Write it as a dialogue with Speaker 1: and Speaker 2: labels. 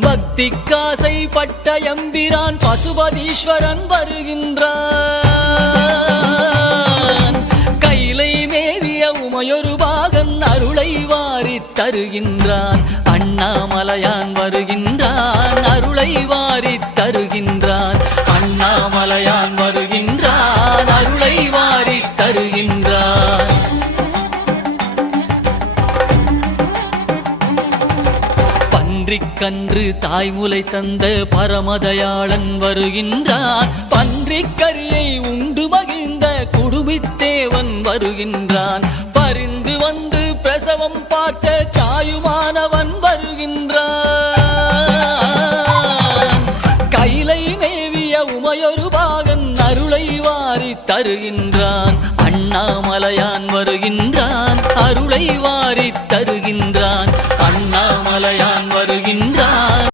Speaker 1: பக்தி காசை பட்ட எம்பிரான் பசுபதீஸ்வரன் வருகின்றான். கைலை மேவிய உமையொரு பாகன் அருளை வாரி தருகின்றான். அண்ணாமலையான் வருகின்றான் அருளை வாரி தருகின்றான். அண்ணாமலையான் வருகின்றான் அருளை வாரி தருகின்றான். பன்றிக்கன்று தாய்முலை தந்த பரமதயாளன் வருகின்றான் பன்றிக்கரியை உண்டு மகிழ்ந்த குடுமித்தேவன் வருகின்றான். பரிந்து வந்து பிரசவம் பார்த்த தாயுமானவன் வருகின்றான். கைலை மேவிய உமையொரு பாகன் அருளை வாரி தருகின்றான். அண்ணாமலையான் வருகின்றான். அருளை வாரி தரு அண்ணாமலையான் வருகின்றான்